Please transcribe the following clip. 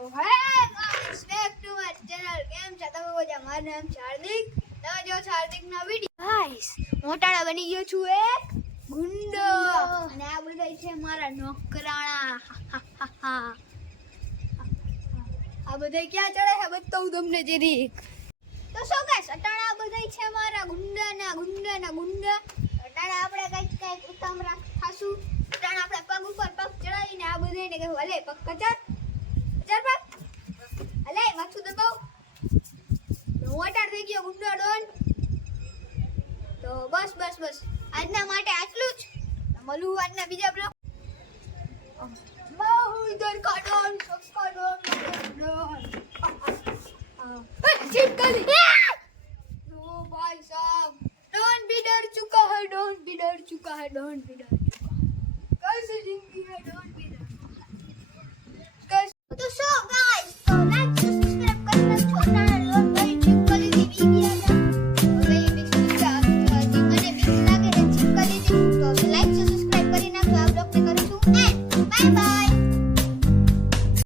Guys back to my channel. કેમ છો તમે બધા? મારું નામ છે હાર્દિક. તમે જો છો હાર્દિકના વિડિયો. ગાઈસ મોટાળા બની ગયો છું એક ગુંડો અને આ બધા છે મારા નોકરાણા. આ બધા ક્યાં ચડે છે બતાવું તમને જરીક. તો શું ગાઈસ અટાણા આ બધા છે મારા ગુંડા. અટાણા આપણે કઈક ઉત્તમ રાખશું. અટાણા આપણે પગ ઉપર પગ ચડાવીને આ બધાને કહે ભલે પગ કચર પગ અલે માથું દબાવ. મોટાર થઈ ગયો ગુંડો ડોન. તો બસ આજના માટે આટલું જ. મળું આજના બીજા બ્લોગ. ઇધર કા ડોન સબકા ડોન चिपकली तो भाई साहब डॉन भी डर चुका है